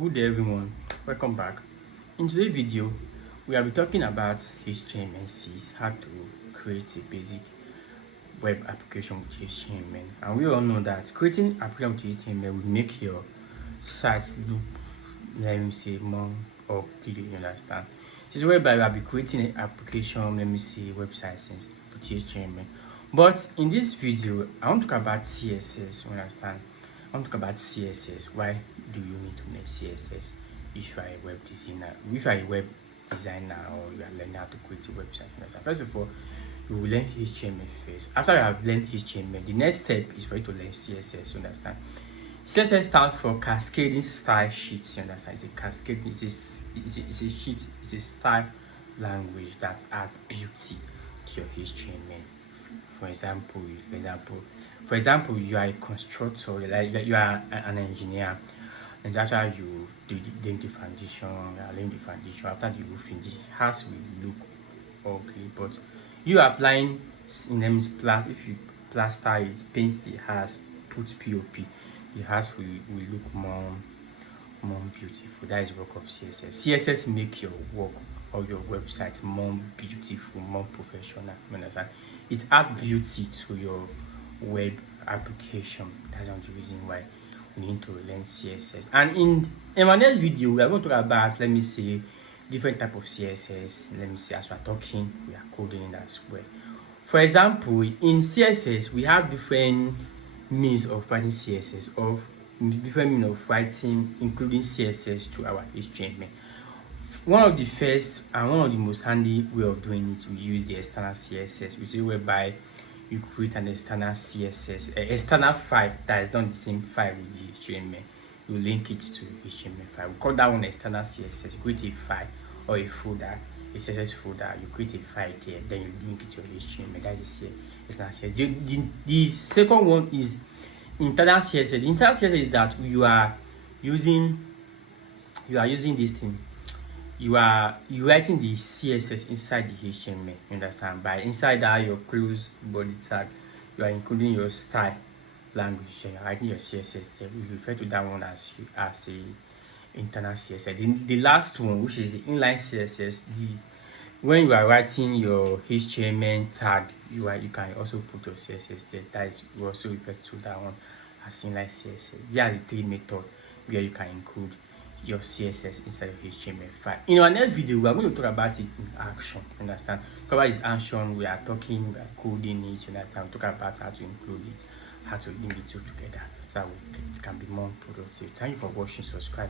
Good day everyone, welcome back. In today's video we will be talking about HTML6, how to create a basic web application with HTML. And we all know that creating application with HTML will make your site look, let me say, more updated. You understand? This is whereby we will be creating an application, let me say, website with HTML. But in this video I want to talk about CSS. You understand? I want to talk about CSS. Why do you need to learn CSS if you are a web designer? If you are a web designer or you are learning how to create a website, first of all, you will learn HTML first. After you have learned HTML, the next step is for you to learn CSS. You understand? CSS stands for Cascading Style Sheets. You understand? It's a cascade. It's a sheet. It's a style language that adds beauty to your HTML. For example, you are a constructor, like you are an engineer, and after you do the foundation, after the roofing, this house will look ugly. But you applying if you plaster it, paint the house, put POP, the house will look more beautiful. That is work of CSS. CSS make your work or your website more beautiful, more professional. You understand? It adds beauty to your web application. That's one of the reason why we need to learn CSS. And in my next video, we are going to talk about, let me say, different type of CSS. Let me say, as we are talking, we are coding it as well. For example, in CSS, we have different means of writing CSS, or different means of writing, including CSS to our HTML. One of the first and one of the most handy way of doing it, we use the external CSS, which is whereby you create an external CSS, an external file that is not the same file with the HTML. You link it to the HTML file. We call that one external CSS. You create a file or a folder, a CSS folder. You create a file there, then you link it to your HTML. That is external CSS. The second one is internal CSS. The internal CSS is that you are using this thing. You are writing the CSS inside the HTML. You understand? By inside that your close body tag, you are including your style language. You are writing your CSS there. We refer to that one as a internal CSS. The last one, which is the inline CSS, when you are writing your HTML tag, you can also put your CSS there. That is, we also refer to that one as inline CSS. There are the three methods where you can include your CSS inside your HTML file. In our next video, we are going to talk about it in action. Understand? Talk about this action. We are coding it. You understand? We talk about how to include it, how to link the two together, so that it can be more productive. Thank you for watching. Subscribe.